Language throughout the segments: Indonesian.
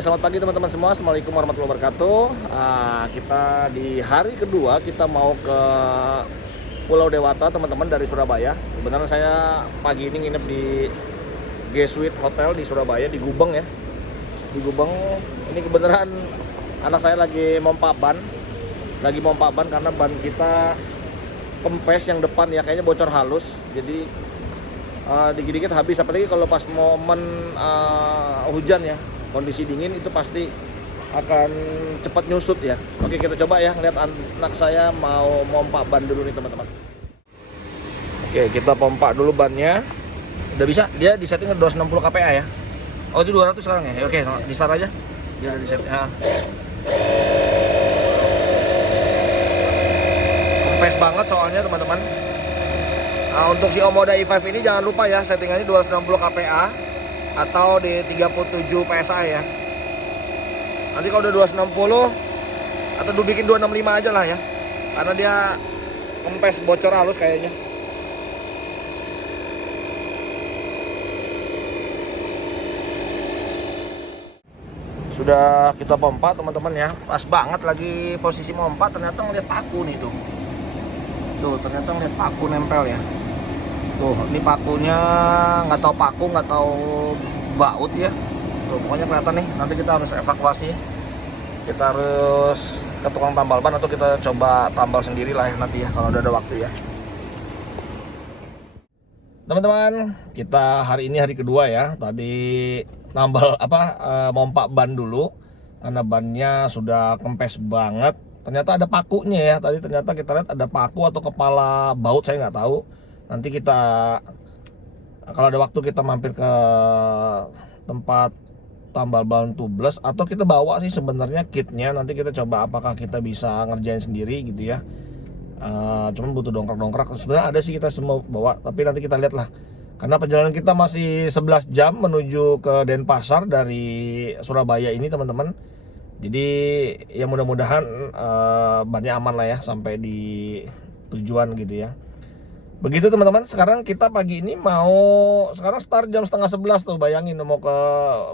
selamat pagi teman-teman semua. Assalamualaikum warahmatullahi wabarakatuh. Kita di hari kedua kita mau ke Pulau Dewata teman-teman dari Surabaya. Kebetulan saya pagi ini nginep di G Suite Hotel di Surabaya, di Gubeng ya. Di Gubeng ini kebetulan anak saya lagi mompa ban. Karena ban kita kempes yang depan ya, kayaknya bocor halus. Jadi dikit-dikit habis, apalagi kalau pas momen hujan ya, kondisi dingin itu pasti akan cepat nyusut ya. Oke, kita coba ya, ngeliat anak saya mau pompa ban dulu nih teman-teman. Oke, kita pompa dulu bannya. Udah bisa, dia disetting ke 260 kPa ya. Oh, itu 200 sekarang ya. Oke, di start aja. Dia udah disetting. Kempes banget soalnya teman-teman. Untuk si Omoda i5 ini jangan lupa ya, settingannya 260 kPa atau di 37 PSI ya. Nanti kalau udah 260 atau bikin 265 aja lah ya, karena dia kempes bocor halus kayaknya. Sudah kita pompa teman-teman ya, pas banget lagi posisi pompa, ternyata ngeliat paku nih tuh. Ternyata ngeliat paku nempel ya. Tuh, ini pakunya nggak tahu paku, nggak tahu baut ya. Tuh, pokoknya kelihatan nih. Nanti kita harus evakuasi. Kita harus ke tukang tambal ban atau kita coba tambal sendiri lah ya nanti ya, kalau udah ada waktu ya. Teman-teman, kita hari ini hari kedua ya. Tadi nambal mompa ban dulu karena bannya sudah kempes banget. Ternyata ada pakunya ya. Tadi ternyata kita lihat ada paku atau kepala baut, saya nggak tahu. Nanti kita kalau ada waktu kita mampir ke tempat tambal ban tubeless, atau kita bawa sih sebenarnya kitnya. Nanti kita coba apakah kita bisa ngerjain sendiri gitu ya. Cuman butuh dongkrak-dongkrak. Sebenarnya ada sih, kita semua bawa, tapi nanti kita lihat lah. Karena perjalanan kita masih 11 jam menuju ke Denpasar dari Surabaya ini teman-teman. Jadi ya mudah-mudahan bannya aman lah ya sampai di tujuan gitu ya. Begitu teman-teman. Sekarang kita pagi ini sekarang start jam setengah 11 tuh, bayangin mau ke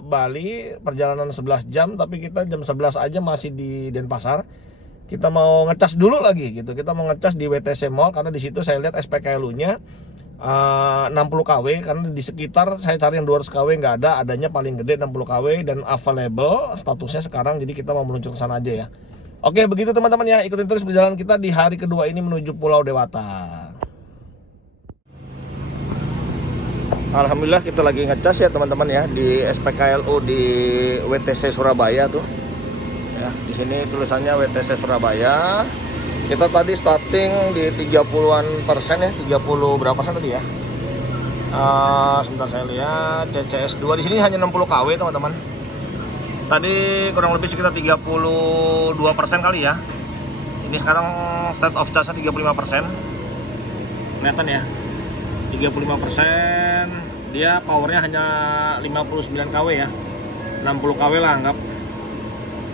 Bali perjalanan 11 jam, tapi kita jam 11 aja masih di Denpasar. Kita mau ngecas dulu lagi gitu. Kita mau ngecas di WTC Mall karena di situ saya lihat SPKLU-nya 60 kW, karena di sekitar saya cari yang 200 kW nggak ada, adanya paling gede 60 kW dan available statusnya sekarang. Jadi kita mau meluncur ke sana aja ya. Oke, begitu teman-teman ya. Ikutin terus perjalanan kita di hari kedua ini menuju Pulau Dewata. Alhamdulillah kita lagi ngecas ya teman-teman ya di SPKLU di WTC Surabaya tuh. Ya, di sini tulisannya WTC Surabaya. Kita tadi starting di 30-an% ya, 30 berapa persen tadi ya? Sebentar saya lihat, CCS2 di sini hanya 60 kW teman-teman. Tadi kurang lebih sekitar 32% kali ya. Ini sekarang state of charge-nya 35%. Kelihatan ya? 35%, dia powernya hanya 59 kW ya, 60 kW lah anggap.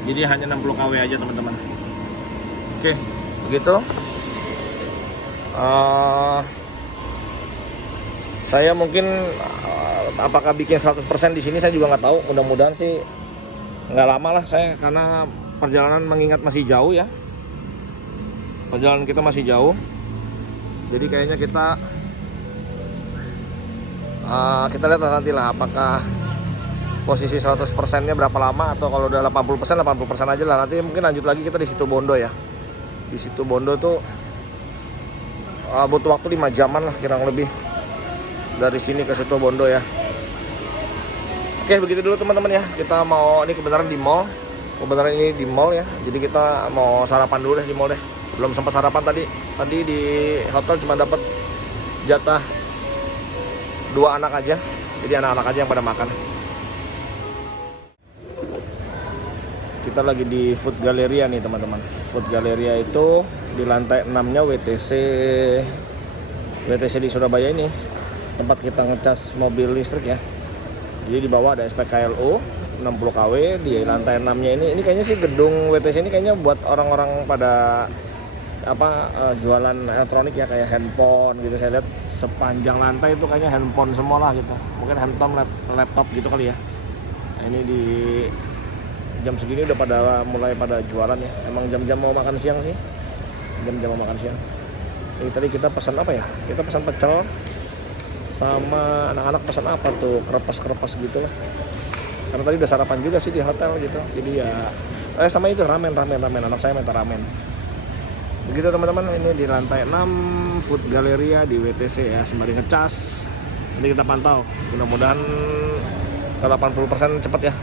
Jadi hanya 60 kW aja teman-teman. Oke, begitu. Saya mungkin apakah bikin 100% di sini saya juga nggak tahu. Mudah-mudahan sih nggak lama lah saya, karena perjalanan mengingat masih jauh ya. Perjalanan kita masih jauh. Jadi kayaknya kita lihat nanti lah apakah posisi 100%-nya berapa lama, atau kalau udah 80% aja lah. Nanti mungkin lanjut lagi kita di Situ Bondo ya. Di Situ Bondo tuh butuh waktu 5 jaman lah kurang lebih dari sini ke Situ Bondo ya. Oke, begitu dulu teman-teman ya. Kita mau, ini kebenaran di mall. Kebenaran ini di mall ya. Jadi kita mau sarapan dulu deh di mall deh. Belum sempat sarapan tadi. Tadi di hotel cuma dapat jatah 2 anak aja, jadi anak-anak aja yang pada makan. Kita lagi di Food Galleria nih teman-teman. Food Galleria itu di lantai 6-nya WTC di Surabaya ini, tempat kita ngecas mobil listrik ya. Jadi di bawah ada SPKLU 60 kW, di lantai 6-nya ini kayaknya sih gedung WTC ini kayaknya buat orang-orang pada jualan elektronik ya, kayak handphone gitu. Saya lihat sepanjang lantai itu kayaknya handphone semua lah gitu, mungkin handphone, laptop gitu kali ya. Nah, ini di jam segini udah mulai pada jualan ya. Emang jam-jam mau makan siang sih. Jam-jam mau makan siang. Jadi tadi kita pesan apa ya? Kita pesan pecel sama anak-anak pesan apa tuh? Krepas-krepas gitu lah. Karena tadi udah sarapan juga sih di hotel gitu. Jadi ya sama itu ramen. Anak saya minta ramen. Begitu teman-teman, ini di lantai 6 Food Galleria di WTC ya, sembari ngecas. Nanti kita pantau. Mudah-mudahan ke 80% cepat ya.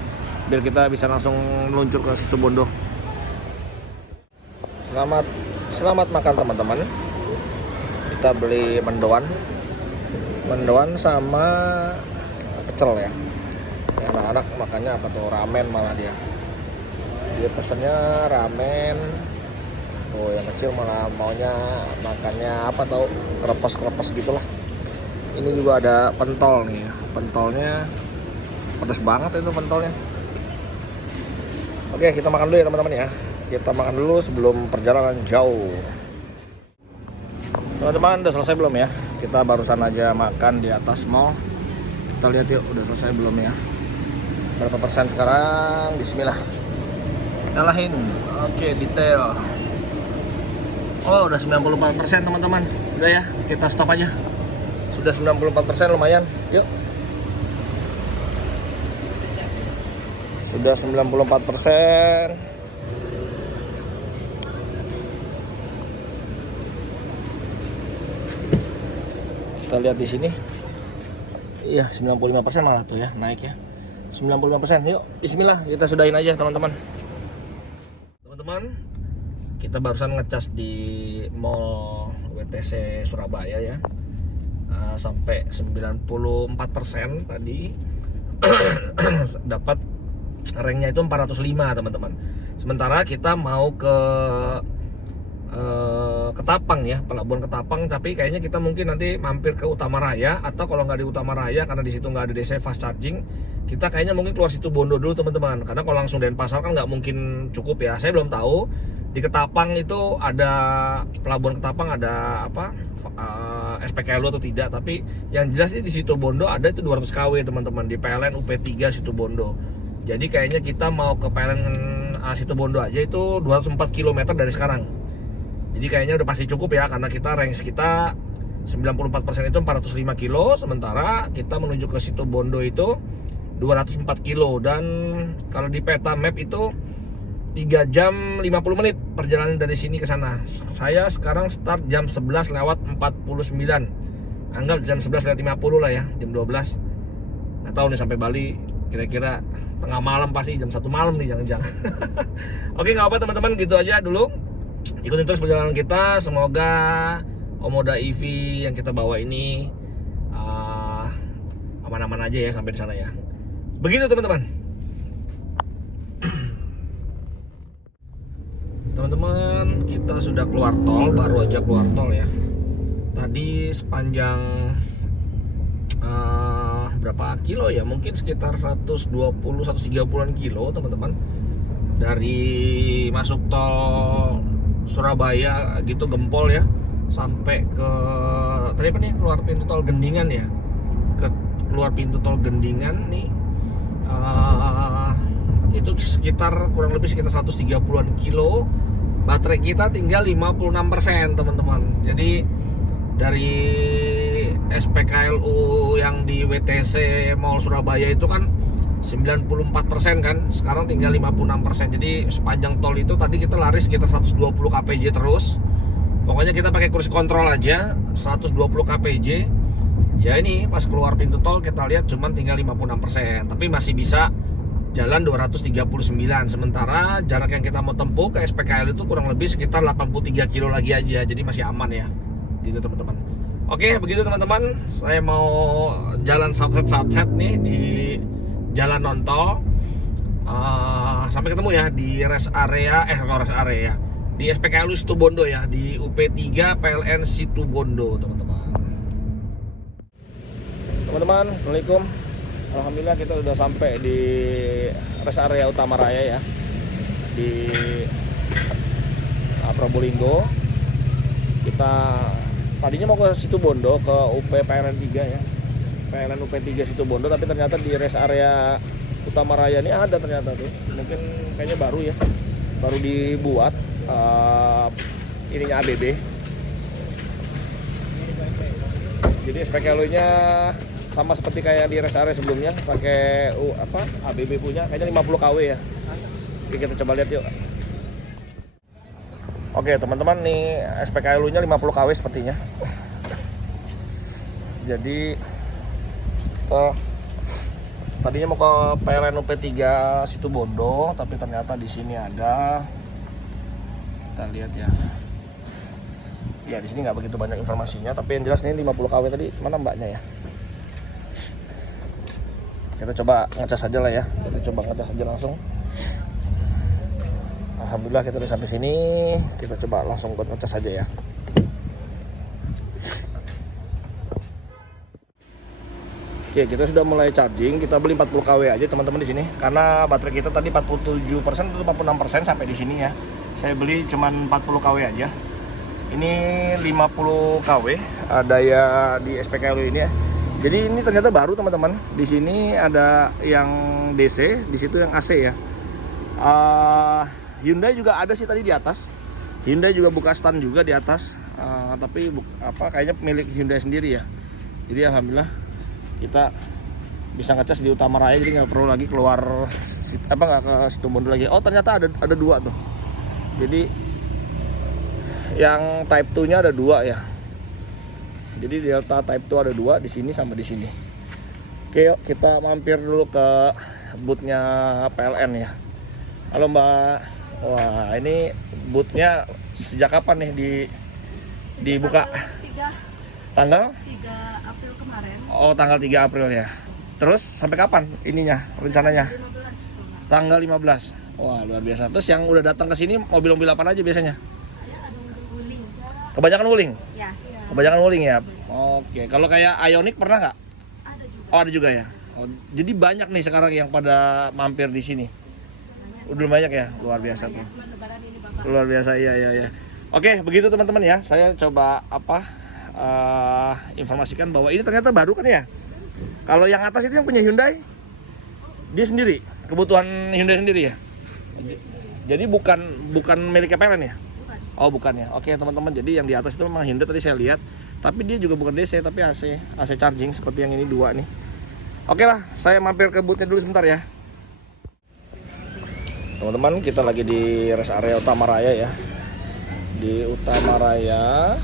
Biar kita bisa langsung meluncur ke Situbondo. Selamat makan teman-teman. Kita beli mendoan sama pecel ya. Anak-anak makannya apa tuh, ramen malah dia pesennya ramen. Tuh yang kecil malah maunya makannya apa tau, krepas gitulah. Ini juga ada pentol nih, pentolnya pedas banget itu pentolnya. Oke, kita makan dulu ya teman-teman ya. Kita makan dulu sebelum perjalanan jauh. Teman-teman, udah selesai belum ya? Kita barusan aja makan di atas mall. Kita lihat yuk, udah selesai belum ya? Berapa persen sekarang? Bismillah. Nyalain. Oke, detail. Oh, udah 94% teman-teman. Udah ya, kita stop aja. Sudah 94% lumayan. Yuk. Sudah 94%. Kita lihat di sini. Iya, 95% malah tuh ya, naik ya. 95%. Yuk, bismillah, kita sudahin aja teman-teman. Teman-teman, kita barusan ngecas di Mall WTC Surabaya ya. Sampai 94% tadi. Dapat ranknya itu 405 teman-teman. Sementara kita mau ke Ketapang ya, pelabuhan Ketapang, tapi kayaknya kita mungkin nanti mampir ke Utama Raya, atau kalau nggak di Utama Raya karena di situ nggak ada DC fast charging, kita kayaknya mungkin keluar Situbondo dulu teman-teman. Karena kalau langsung Denpasar kan nggak mungkin cukup ya. Saya belum tahu di Ketapang itu ada pelabuhan Ketapang ada apa SPKLU atau tidak, tapi yang jelas di Situbondo ada itu 200 kW teman-teman di PLN UP3 Situbondo. Jadi kayaknya kita mau ke PLN Situbondo aja itu 204 km dari sekarang. Jadi kayaknya udah pasti cukup ya, karena kita range kita 94% itu 405 kilo, sementara kita menuju ke Situbondo itu 204 kilo. Dan kalau di peta map itu 3 jam 50 menit perjalanan dari sini ke sana. Saya sekarang start jam 11 lewat 49. Anggap jam 11 lewat 50 lah ya, jam 12. Nggak tahu nih sampai Bali kira-kira tengah malam, pasti jam 1 malam nih jangan-jangan. Oke, nggak apa teman-teman, gitu aja dulu. Ikutin terus perjalanan kita. Semoga Omoda EV yang kita bawa ini aman-aman aja ya sampai di sana ya. Begitu teman-teman. Teman-teman, kita sudah keluar tol, baru aja keluar tol ya. Tadi sepanjang berapa kilo ya? Mungkin sekitar 120-130an kilo teman-teman. Dari masuk tol Surabaya gitu Gempol ya, sampai ke tadi apa nih, keluar pintu tol Gendingan ya, keluar pintu tol Gendingan nih, itu sekitar kurang lebih sekitar 130an kilo. Baterai kita tinggal 56% teman-teman. Jadi dari SPKLU yang di WTC Mall Surabaya itu kan 94% kan, sekarang tinggal 56%. Jadi sepanjang tol itu tadi kita lari sekitar 120 kpj terus. Pokoknya kita pakai kursi kontrol aja 120 kpj. Ya ini pas keluar pintu tol kita lihat cuman tinggal 56%, tapi masih bisa jalan 239. Sementara jarak yang kita mau tempuh ke SPKL itu kurang lebih sekitar 83 kilo lagi aja. Jadi masih aman ya. Gitu teman-teman. Oke, begitu teman-teman. Saya mau jalan south-set nih di Jalan Nontol. Sampai ketemu ya di rest area, di SPKLU Situbondo ya, di UP3 PLN Situbondo teman-teman. Teman-teman, assalamualaikum. Alhamdulillah kita udah sampai di rest area Utama Raya ya, di Probolinggo. Kita tadinya mau ke Situbondo, ke UP PLN 3 ya, PLN UP3 Situbondo, tapi ternyata di rest area Utama Raya ini ada ternyata tuh. Mungkin kayaknya baru ya. Baru dibuat ininya ABB. Jadi spek alloy-nya sama seperti kayak di rest area sebelumnya, pakai ABB punya, kayaknya 50 kW ya. Oke, kita coba lihat yuk. Oke teman-teman, nih spek alloy-nya 50 kW sepertinya. Jadi tadinya mau ke PLN UP3 Situbondo, tapi ternyata di sini ada. Kita lihat ya. Ya di sini nggak begitu banyak informasinya, tapi yang jelas ini 50 kW tadi. Mana mbaknya ya? Kita coba ngecas aja lah ya. Kita coba ngecas aja langsung. Alhamdulillah kita udah sampai sini. Kita coba langsung buat ngecas aja ya. Oke, kita sudah mulai charging. Kita beli 40 kW aja teman-teman di sini. Karena baterai kita tadi 47% atau 46% sampai di sini ya. Saya beli cuman 40 kW aja. Ini 50 kW daya di SPKLU ini ya. Jadi ini ternyata baru teman-teman. Di sini ada yang DC, di situ yang AC ya. Hyundai juga ada sih tadi di atas. Hyundai juga buka stand juga di atas. Tapi kayaknya milik Hyundai sendiri ya. Jadi alhamdulillah kita bisa ngecas di Utama Raya, jadi nggak perlu lagi keluar nggak ke Situbondo lagi. Oh ternyata ada dua tuh. Jadi yang Type 2 nya ada dua ya. Jadi Delta Type 2 ada dua di sini sama di sini. Oke, yuk kita mampir dulu ke bootnya PLN ya. Halo Mbak. Wah ini bootnya sejak kapan nih dibuka? Tanggal 3 April kemarin. Oh tanggal 3 April ya. Terus sampai kapan ininya rencananya? 15. Tanggal 15. Wah luar biasa. Terus yang udah datang ke sini mobil-mobil apa aja biasanya? Ada wuling. Kebanyakan wuling? Ya. Kebanyakan wuling ya? Oke, kalau kayak Ioniq pernah nggak? Ada juga. Oh ada juga ya? Oh, jadi banyak nih sekarang yang pada mampir di sini? Udah banyak ya? Luar biasa tuh. Lebaran ini Bapak. Luar biasa, iya. Oke, begitu teman-teman ya. Saya coba informasikan bahwa ini ternyata baru kan ya. Kalau yang atas itu yang punya Hyundai, dia sendiri, kebutuhan Hyundai sendiri ya. Jadi bukan milik PLN ya? Bukan. Oh bukan ya. Oke teman-teman, jadi yang di atas itu memang Hyundai tadi saya lihat, tapi dia juga bukan DC tapi AC charging seperti yang ini dua nih. Oke lah, saya mampir ke bootnya dulu sebentar ya. Teman-teman, kita lagi di rest area Utama Raya ya. Di Utama Raya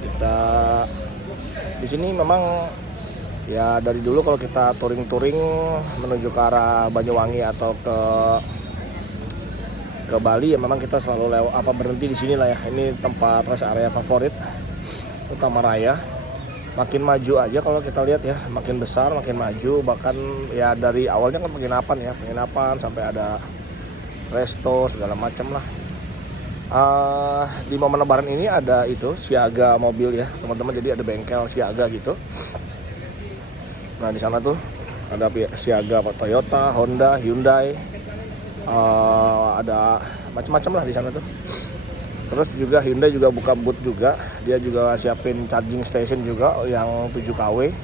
kita di sini memang ya dari dulu kalau kita touring-touring menuju ke arah Banyuwangi atau ke Bali ya memang kita selalu berhenti di sini lah ya. Ini tempat rest area favorit Utama Raya. Makin maju aja kalau kita lihat ya, makin besar, makin maju, bahkan ya dari awalnya kan penginapan sampai ada resto segala macam lah. Di momen lebaran ini ada itu siaga mobil ya teman-teman, jadi ada bengkel siaga gitu. Nah di sana tuh ada siaga Toyota, Honda, Hyundai, ada macam-macam lah di sana tuh. Terus juga Hyundai juga buka booth juga, dia juga siapin charging station juga yang 7 kW.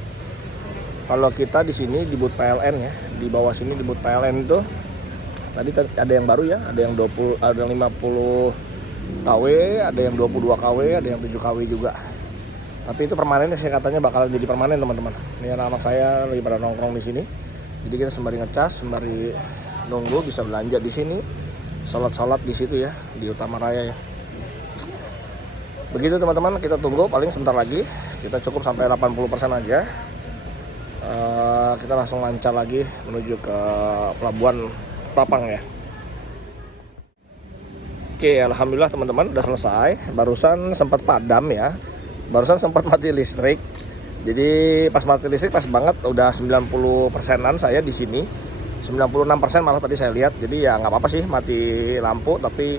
Kalau kita di sini di booth PLN ya, di bawah sini di booth PLN itu tadi ada yang baru ya, ada yang 20, ada yang 50 kW, ada yang 22 kW, ada yang 7 kW juga. Tapi itu permanen sih katanya, bakal jadi permanen teman-teman. Ini anak-anak saya lagi pada nongkrong di sini. Jadi kita sembari ngecas, sembari nunggu bisa belanja di sini, sholat di situ ya, di Utama Raya ya. Begitu teman-teman, kita tunggu paling sebentar lagi. Kita cukup sampai 80% aja. Kita langsung lancar lagi menuju ke pelabuhan Ketapang ya. Oke, alhamdulillah teman-teman udah selesai. Barusan sempat padam ya. Barusan sempat mati listrik. Jadi pas mati listrik pas banget, udah 90%-an saya di sini. 96% malah tadi saya lihat. Jadi ya nggak apa-apa sih mati lampu, tapi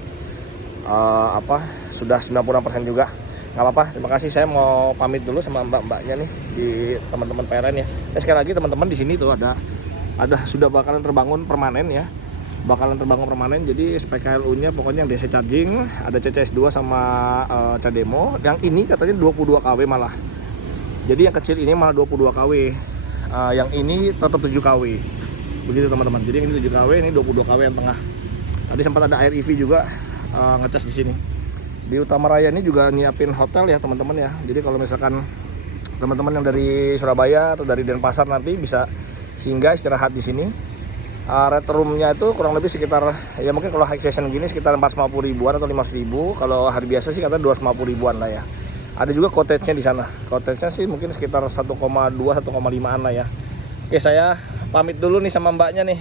sudah 96% juga. Nggak apa-apa. Terima kasih, saya mau pamit dulu sama mbak-mbaknya nih di teman-teman PLN ya. Sekali lagi teman-teman, di sini tuh ada sudah bakalan terbangun permanen ya. Jadi SPKLU-nya pokoknya yang DC charging, ada CCS2 sama CDemo. Yang ini katanya 22 kW malah. Jadi yang kecil ini malah 22 kW. Yang ini tetap 7 kW. begitu teman-teman. Jadi ini 7 kW, ini 22 kW yang tengah. Tadi sempat ada air EV juga ngecas di sini. Di Utama Raya ini juga nyiapin hotel ya teman-teman ya. Jadi kalau misalkan teman-teman yang dari Surabaya atau dari Denpasar nanti bisa singgah istirahat di sini. Red roomnya itu kurang lebih sekitar, ya mungkin kalau high season gini sekitar 450 ribuan atau 500 ribu. Kalau hari biasa sih katanya 250 ribuan lah ya. Ada juga cottage-nya di sana. Cottage-nya sih mungkin sekitar 1,2 1,5an lah ya. Oke, saya pamit dulu nih sama mbaknya nih.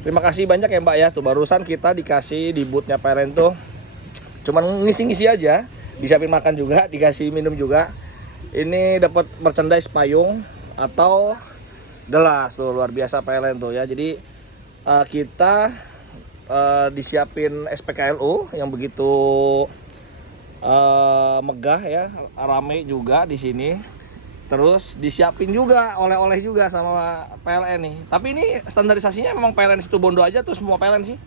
Terima kasih banyak ya mbak ya. Tuh barusan kita dikasih di boothnya PLN tuh cuman ngisi-ngisi aja, disiapin makan juga, dikasih minum juga. Ini dapat merchandise payung atau gelas tuh, luar biasa PLN tuh ya. Jadi kita disiapin SPKLU yang begitu megah ya, rame juga di sini. Terus disiapin juga oleh-oleh juga sama PLN nih. Tapi ini standarisasinya memang PLN Situbondo aja tuh, semua PLN sih?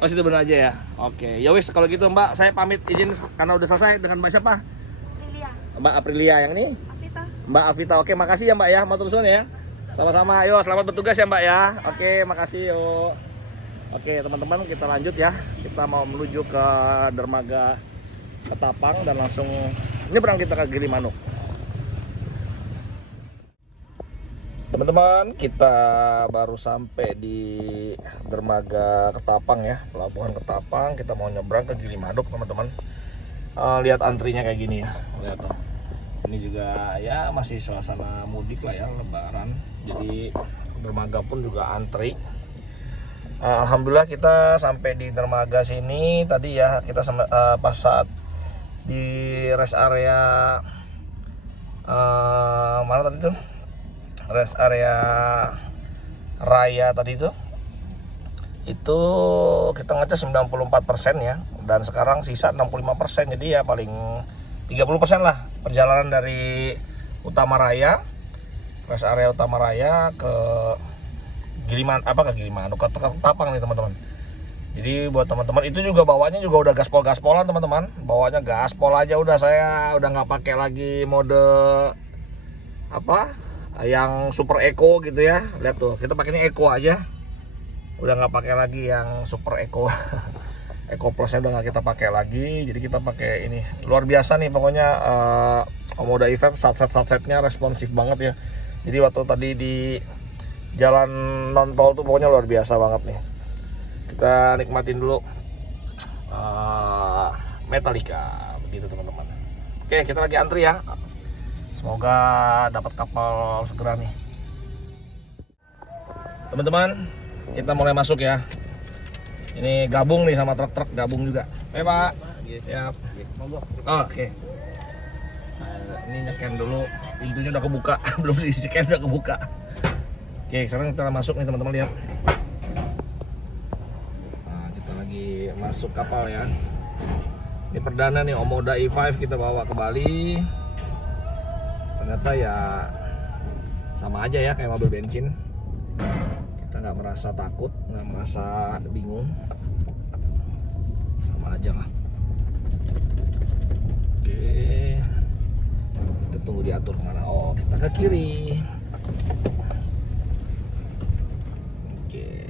Oh, Situbondo aja ya. Oke, ya wis kalau gitu Mbak, saya pamit izin karena udah selesai. Dengan Mbak siapa? Lilia, Mbak Aprilia yang ini? Afita. Mbak Avita. Oke, makasih ya Mbak ya, matur suwun ya. Sama-sama. Ayo, selamat bertugas ya Mbak ya. Oke, makasih yuk. Oke, teman-teman, kita lanjut ya. Kita mau menuju ke dermaga Ketapang dan langsung nyebrang kita ke Gilimanuk. Teman-teman, kita baru sampai di dermaga Ketapang ya, pelabuhan Ketapang. Kita mau nyebrang ke Gilimanuk, teman-teman. Lihat antrinya kayak gini ya. Lihat tuh. Ini juga ya masih suasana mudik lah ya, lebaran. Jadi dermaga pun juga antri. Alhamdulillah kita sampai di dermaga sini tadi ya. Kita pas saat di rest area mana tadi tuh? Rest area Raya tadi itu kita ngecas 94% ya, dan sekarang sisa 65%. Jadi ya paling 30% lah perjalanan dari Utama Raya, rest area Utama Raya ke Gilimanuk, ke Ketapang nih teman-teman. Jadi buat teman-teman itu juga bawanya juga udah gaspol-gaspolan teman-teman, bawanya gaspol aja udah. Saya udah nggak pakai lagi mode apa yang super eco gitu ya. Lihat tuh, kita pakainya eco aja, udah nggak pakai lagi yang super eco. Eco Plusnya udah nggak kita pakai lagi, jadi kita pakai ini. Luar biasa nih pokoknya, Omoda e-Vape satsetnya responsif banget ya. Jadi waktu tadi di jalan non tol tuh pokoknya luar biasa banget nih. Kita nikmatin dulu Metallica begitu teman-teman. Oke, kita lagi antri ya. Semoga dapat kapal segera nih. Teman-teman, kita mulai masuk ya. Ini gabung nih sama truk-truk gabung juga. Pak. Siap. Oke. Nah, ini nyeken dulu. Pintunya udah kebuka. Belum di-scan udah kebuka. Oke, sekarang kita masuk nih teman-teman, lihat. Nah, kita lagi masuk kapal ya. Ini perdana nih Omoda e-Vape kita bawa ke Bali. Ternyata ya sama aja ya kayak mobil bensin. Kita nggak merasa takut, nggak merasa bingung, sama aja lah. Oke, kita tunggu diatur kemana. Oh, kita ke kiri. Oke,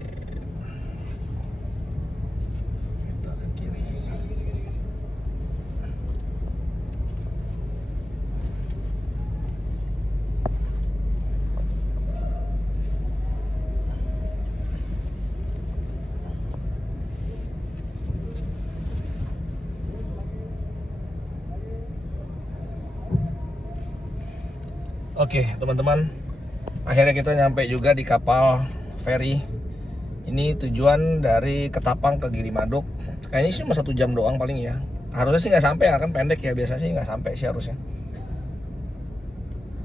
kita ke kiri. Oke teman-teman, akhirnya kita nyampe juga di kapal feri. Ini tujuan dari Ketapang ke Gilimanuk. Kayaknya sih cuma 1 jam doang paling ya. Harusnya sih nggak sampai ya, kan pendek ya, biasa sih nggak sampai sih harusnya.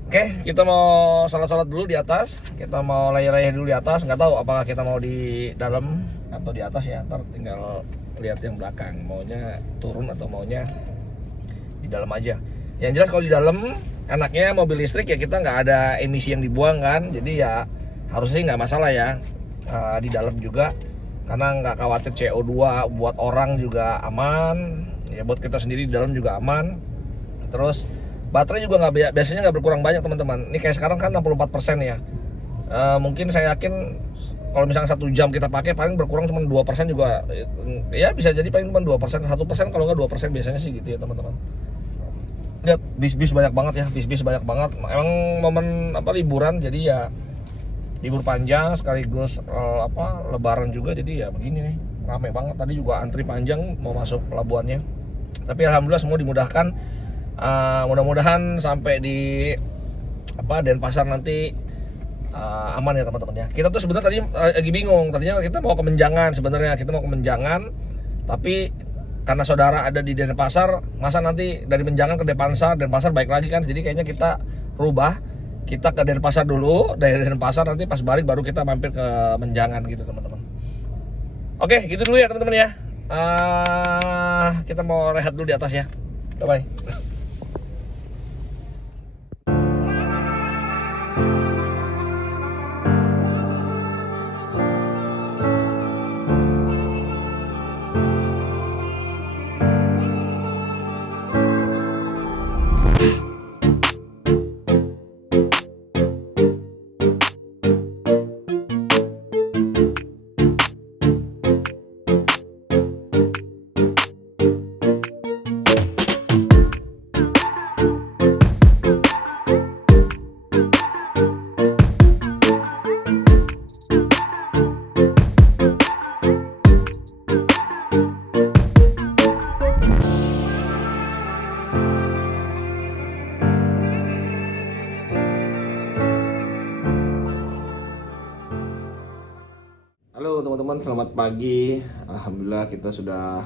Oke, kita mau salat-salat dulu di atas. Kita mau layar-layar dulu di atas. Nggak tahu apakah kita mau di dalam atau di atas ya. Ntar tinggal lihat yang belakang. Maunya turun atau maunya di dalam aja. Yang jelas kalau di dalam enaknya mobil listrik ya, kita nggak ada emisi yang dibuang kan. Jadi ya harusnya nggak masalah ya. Di dalam juga karena nggak khawatir CO2, buat orang juga aman ya, buat kita sendiri di dalam juga aman. Terus baterai juga biasanya nggak berkurang banyak teman-teman. Ini kayak sekarang kan 64% ya. Mungkin saya yakin kalau misalnya 1 jam kita pakai paling berkurang cuma 2% juga, ya bisa jadi paling cuma 2%, 1% kalau nggak 2% biasanya sih gitu ya teman-teman. Lihat bis-bis banyak banget ya, bis-bis banyak banget. Emang momen liburan, jadi ya libur panjang sekaligus lebaran juga, jadi ya begini nih, rame banget. Tadi juga antri panjang mau masuk pelabuhannya, tapi alhamdulillah semua dimudahkan. Mudah-mudahan sampai di Denpasar nanti aman ya teman-teman ya. Kita tuh sebenarnya tadi lagi bingung, tadinya kita mau ke Menjangan, tapi karena saudara ada di Denpasar, masa nanti dari Menjangan ke Denpasar baik lagi kan, jadi kayaknya kita rubah, kita ke Denpasar dulu, dari Denpasar nanti pas balik baru kita mampir ke Menjangan gitu teman-teman. Oke, gitu dulu ya teman-teman ya. Kita mau rehat dulu di atas ya. Bye bye. Halo teman-teman, selamat pagi. Alhamdulillah kita sudah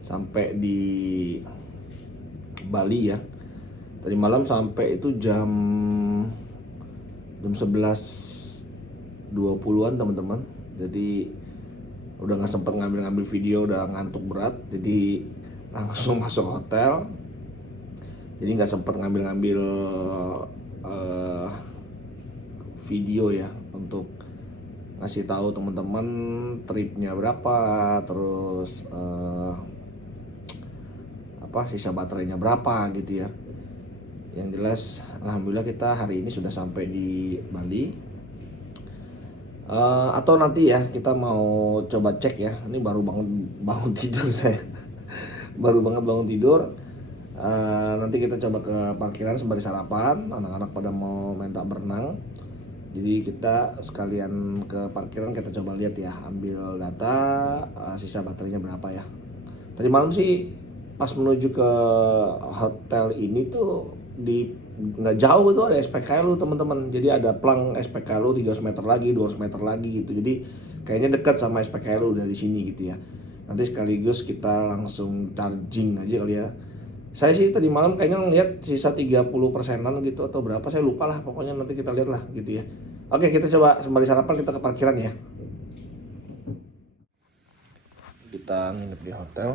sampai di Bali ya. Tadi malam sampai itu jam 11.20-an teman-teman. Jadi udah nggak sempet ngambil video, udah ngantuk berat. Jadi langsung masuk hotel. Jadi nggak sempet ngambil video ya untuk ngasih tahu teman-teman tripnya berapa, terus sisa baterainya berapa gitu ya. Yang jelas alhamdulillah kita hari ini sudah sampai di Bali. Atau nanti ya kita mau coba cek ya. Ini baru bangun tidur saya. Baru banget bangun tidur. Nanti kita coba ke parkiran sembari sarapan. Anak-anak pada mau main tak berenang. Jadi kita sekalian ke parkiran, kita coba lihat ya, ambil data sisa baterainya berapa ya. Tadi malam sih pas menuju ke hotel ini tuh nggak jauh itu ada SPKLU teman-teman. Jadi ada plang SPKLU 300 meter lagi, 200 meter lagi gitu. Jadi kayaknya dekat sama SPKLU dari sini gitu ya. Nanti sekaligus kita langsung charging aja kali ya. Saya sih tadi malam kayaknya ngeliat sisa 30%-an gitu atau berapa, saya lupa lah, pokoknya nanti kita lihat lah gitu ya. Oke, kita coba sembari sarapan kita ke parkiran ya. Kita nginep di hotel.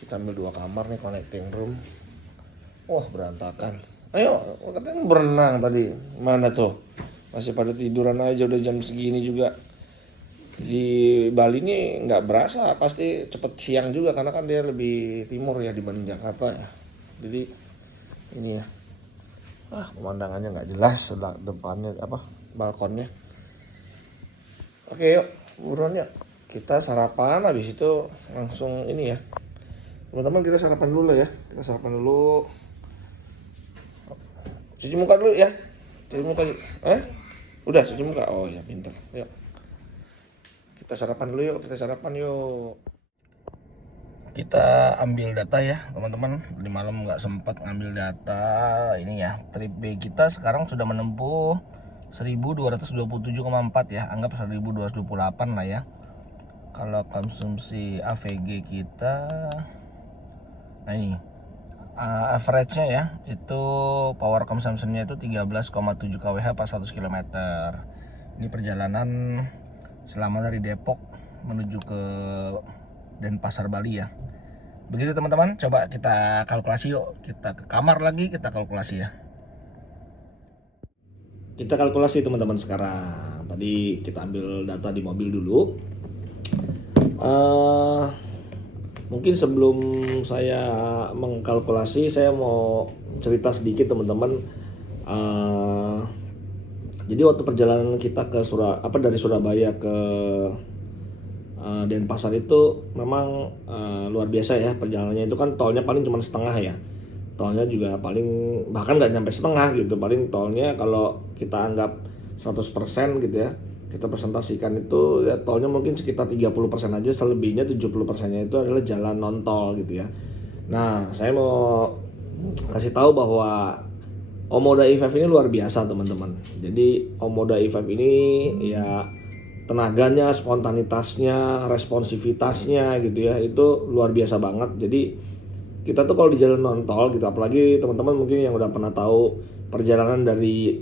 Kita ambil 2 kamar nih, connecting room. Wah, berantakan. Ayo, katanya berenang tadi. Mana tuh? Masih pada tiduran aja, udah jam segini juga. Di Bali ini nggak berasa, pasti cepet siang juga karena kan dia lebih timur ya dibanding Jakarta ya. Jadi ini ya, pemandangannya nggak jelas, depannya balkonnya. Oke yuk, buruan yuk, kita sarapan, habis itu langsung ini ya teman-teman, kita sarapan dulu ya. Kita sarapan dulu, cuci muka dulu ya, cuci muka. Udah cuci muka, oh ya pintar. Yuk kita sarapan dulu yuk, kita ambil data ya teman-teman. Di malam nggak sempat ngambil data ini ya. Trip B kita sekarang sudah menempuh 1227,4 ya, anggap 1228 lah ya. Kalau konsumsi AVG kita, nah ini average-nya ya, itu power consumption-nya itu 13,7 kWh per 100 km. Ini perjalanan selama dari Depok menuju ke Denpasar Bali ya. Begitu teman-teman, coba kita kalkulasi yuk. Kita ke kamar lagi, kita kalkulasi ya. Kita kalkulasi teman-teman sekarang. Tadi kita ambil data di mobil dulu. Mungkin sebelum saya mengkalkulasi, saya mau cerita sedikit teman-teman. Jadi waktu perjalanan kita ke dari Surabaya ke Denpasar itu memang luar biasa ya perjalanannya. Itu kan tolnya paling cuma setengah ya, tolnya juga paling bahkan nggak nyampe setengah gitu, paling tolnya kalau kita anggap 100% gitu ya, kita presentasikan itu ya tolnya mungkin sekitar 30% aja, selebihnya 70%-nya itu adalah jalan non tol gitu ya. Nah, saya mau kasih tahu bahwa Omoda E5 ini luar biasa teman-teman. Jadi Omoda E5 ini ya tenaganya, spontanitasnya, responsivitasnya gitu ya, itu luar biasa banget. Jadi kita tuh kalau di jalan non tol gitu, apalagi teman-teman mungkin yang udah pernah tahu perjalanan dari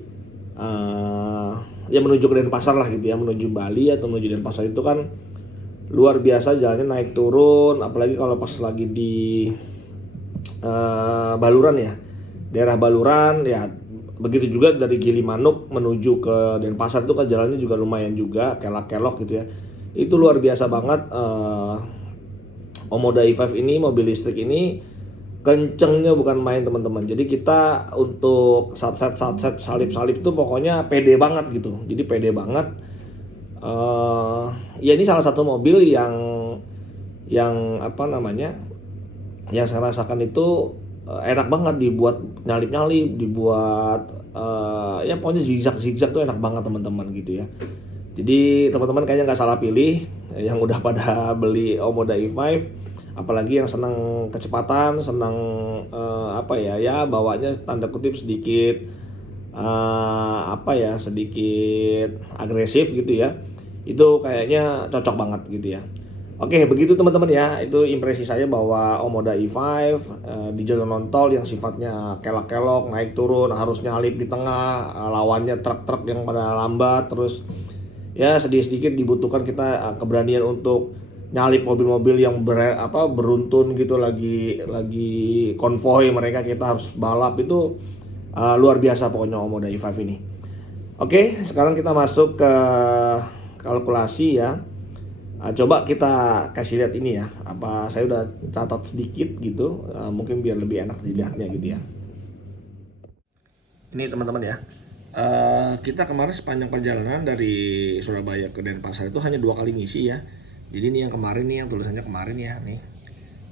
ya menuju ke Denpasar lah gitu ya, menuju Bali atau menuju Denpasar itu kan luar biasa jalannya naik turun, apalagi kalau pas lagi di Baluran ya, daerah Baluran ya. Begitu juga dari Gilimanuk menuju ke Denpasar itu kan jalannya juga lumayan juga, kelak-kelok gitu ya. Itu luar biasa banget. Omoda E5 ini, mobil listrik ini kencengnya bukan main teman-teman. Jadi kita untuk satset salip itu pokoknya pede banget gitu. Jadi pede banget. Ya ini salah satu mobil yang apa namanya, yang saya rasakan itu enak banget dibuat nyalip-nyalip, dibuat ya pokoknya zigzag tuh enak banget teman-teman gitu ya. Jadi teman-teman kayaknya nggak salah pilih yang udah pada beli Omoda E5, apalagi yang senang kecepatan, senang apa ya bawanya tanda kutip sedikit apa ya, sedikit agresif gitu ya. Itu kayaknya cocok banget gitu ya. Oke, begitu teman-teman ya. Itu impresi saya bahwa Omoda E5 di jalan non tol yang sifatnya kelak-kelok, naik turun, harus nyalip di tengah, lawannya truk-truk yang pada lambat, terus ya sedikit-sedikit dibutuhkan kita keberanian untuk nyalip mobil-mobil yang beruntun gitu, lagi konvoy mereka, kita harus balap. Itu luar biasa pokoknya Omoda E5 ini. Oke, sekarang kita masuk ke kalkulasi ya. Coba kita kasih lihat ini ya, apa saya udah catat sedikit gitu, mungkin biar lebih enak dilihatnya gitu ya. Ini teman-teman ya, kita kemarin sepanjang perjalanan dari Surabaya ke Denpasar itu hanya 2 kali ngisi ya. Jadi ini yang kemarin nih, yang tulisannya kemarin ya nih,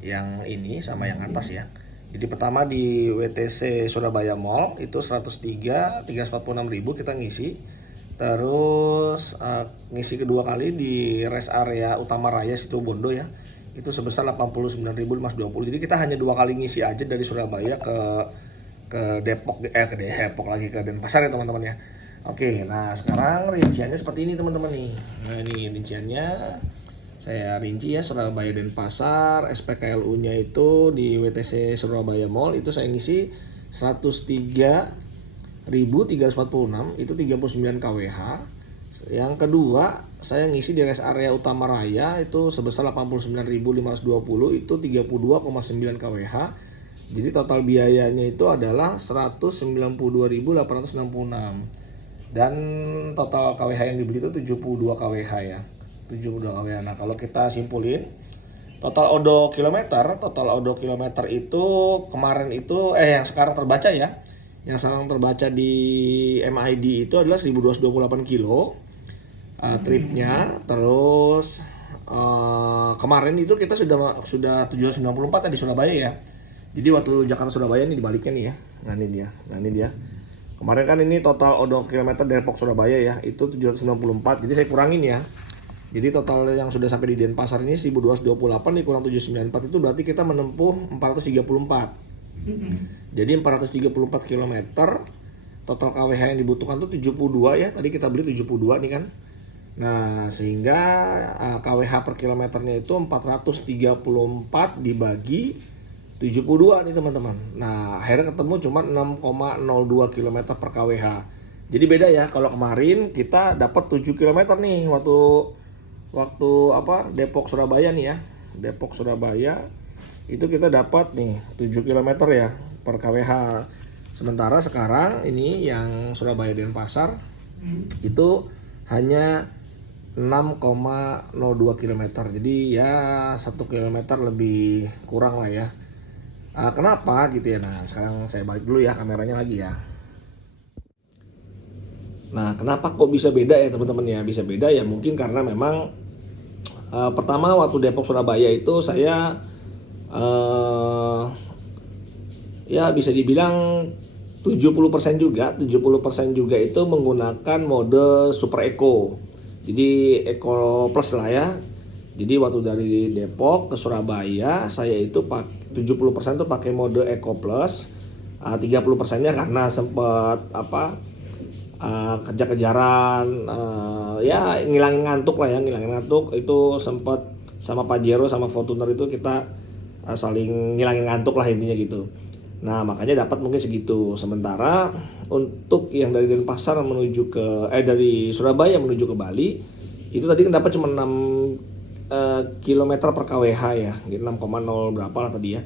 yang ini sama yang atas ya. Jadi pertama di WTC Surabaya Mall itu 103 346.000 kita ngisi. Terus ngisi kedua kali di rest area Utama Raya Situbondo ya, itu sebesar 89.520. Jadi kita hanya 2 kali ngisi aja dari Surabaya ke Depok lagi ke Denpasar ya teman-teman ya. Oke, nah sekarang rinciannya seperti ini teman-teman nih. Nah ini rinciannya saya rinci ya, Surabaya Denpasar, SPKLU-nya itu di WTC Surabaya Mall itu saya ngisi 103.346, itu 39 kWh. Yang kedua saya ngisi di rest area Utama Raya itu sebesar 89.520, itu 32,9 kWh. Jadi total biayanya itu adalah 192.866. Dan total kWh yang dibeli itu 72 kWh ya. 72 kWh. Nah, kalau kita simpulin total odo kilometer itu kemarin itu yang sekarang terbaca ya. Yang sekarang terbaca di MID itu adalah 1228 kilo tripnya. Terus kemarin itu kita sudah 794 ya di Surabaya ya. Jadi waktu Jakarta Surabaya ini dibaliknya nih ya. Nah ini dia. Kemarin kan ini total odo kilometer Depok Surabaya ya, itu 794. Jadi saya kurangin ya. Jadi total yang sudah sampai di Denpasar ini 1228 dikurang 794, itu berarti kita menempuh 434. Jadi 434 km. Total KWH yang dibutuhkan tuh 72 ya. Tadi kita beli 72 nih kan. Nah, sehingga KWH per kilometernya itu 434 dibagi 72 nih teman-teman. Nah, akhirnya ketemu cuma 6,02 km per KWH. Jadi beda ya, kalau kemarin kita dapat 7 km nih waktu Depok Surabaya nih ya. Depok Surabaya itu kita dapat nih 7 km ya per KWH. Sementara sekarang ini yang Surabaya Denpasar itu hanya 6,02 km. Jadi ya 1 km lebih kurang lah ya. Kenapa gitu ya? Nah, sekarang saya balik dulu ya kameranya lagi ya. Nah, kenapa kok bisa beda ya teman-teman ya? Bisa beda ya mungkin karena memang pertama waktu Depok Surabaya itu saya ya bisa dibilang 70% juga itu menggunakan mode Super Eco. Jadi Eco Plus lah ya. Jadi waktu dari Depok ke Surabaya saya itu 70% tuh pakai mode Eco Plus. 30%-nya karena sempat kejar-kejaran, ya ngilangin ngantuk lah ya, ngilangin ngantuk itu sempat sama Pajero sama Fortuner itu kita saling ngilangin ngantuk lah intinya gitu. Nah makanya dapat mungkin segitu. Sementara untuk yang dari Denpasar menuju ke dari Surabaya menuju ke Bali itu tadi kan dapat cuma 6 kilometer per kWh ya, 6,0 berapa lah tadi ya.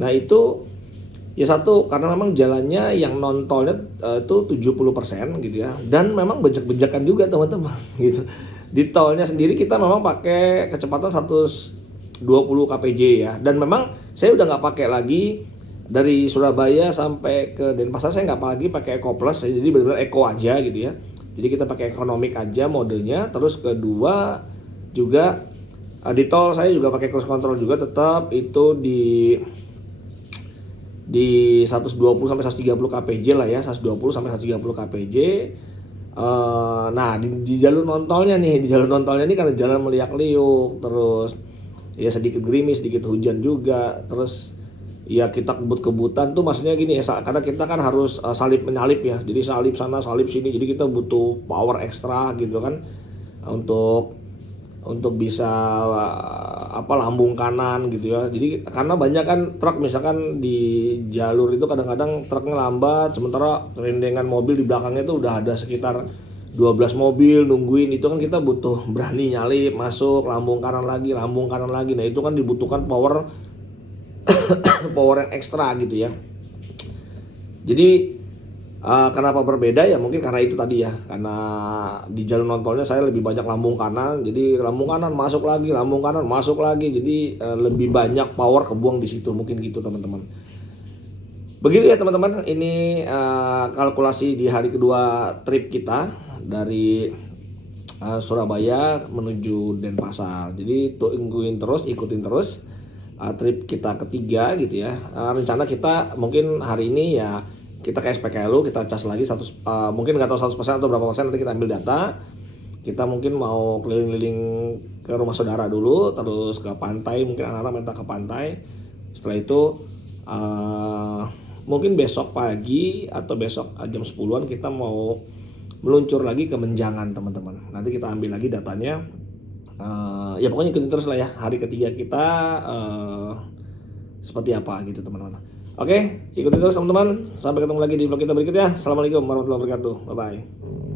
Nah itu ya satu karena memang jalannya yang non tolnya itu 70% gitu ya, dan memang bejek-bejekan juga teman-teman gitu. Di tolnya sendiri kita memang pakai kecepatan 120 kpj ya, dan memang saya udah nggak pakai lagi dari Surabaya sampai ke Denpasar, saya nggak lagi pakai Eco Plus, jadi benar-benar Eco aja gitu ya. Jadi kita pakai ekonomik aja modenya. Terus kedua juga di tol saya juga pakai cruise control juga, tetap itu di 120 sampai 130 kpj lah ya, 120 sampai 130 kpj. Nah di jalur non tolnya nih, karena jalan meliak-liuk, terus ya sedikit gerimis, sedikit hujan juga, terus ya kita kebut-kebutan tuh, maksudnya gini ya, karena kita kan harus salip menyalip ya, jadi salip sana salip sini, jadi kita butuh power ekstra gitu kan untuk bisa lambung kanan gitu ya. Jadi karena banyak kan truk misalkan di jalur itu kadang-kadang truknya lambat, sementara rindengan mobil di belakangnya itu udah ada sekitar 12 mobil nungguin, itu kan kita butuh berani nyalip masuk lambung kanan lagi. Nah itu kan dibutuhkan power yang ekstra gitu ya. Jadi kenapa berbeda ya, mungkin karena itu tadi ya, karena di jalur non tolnya saya lebih banyak lambung kanan, jadi lambung kanan masuk lagi, jadi lebih banyak power kebuang di situ, mungkin gitu teman-teman. Begitu ya teman-teman, ini kalkulasi di hari kedua trip kita dari Surabaya menuju Denpasar. Jadi ikutin terus trip kita ketiga gitu ya. Rencana kita mungkin hari ini ya kita ke SPKLU, kita cas lagi mungkin nggak tahu 100% atau berapa persen, nanti kita ambil data. Kita mungkin mau keliling-keliling ke rumah saudara dulu, terus ke pantai, mungkin anak-anak minta ke pantai. Setelah itu mungkin besok pagi atau besok jam 10-an kita mau meluncur lagi ke Menjangan teman-teman. Nanti kita ambil lagi datanya. Ya pokoknya ikutin terus lah ya, hari ketiga kita seperti apa gitu teman-teman. Oke, ikutin terus teman-teman. Sampai ketemu lagi di vlog kita berikutnya. Assalamualaikum warahmatullahi wabarakatuh. Bye-bye.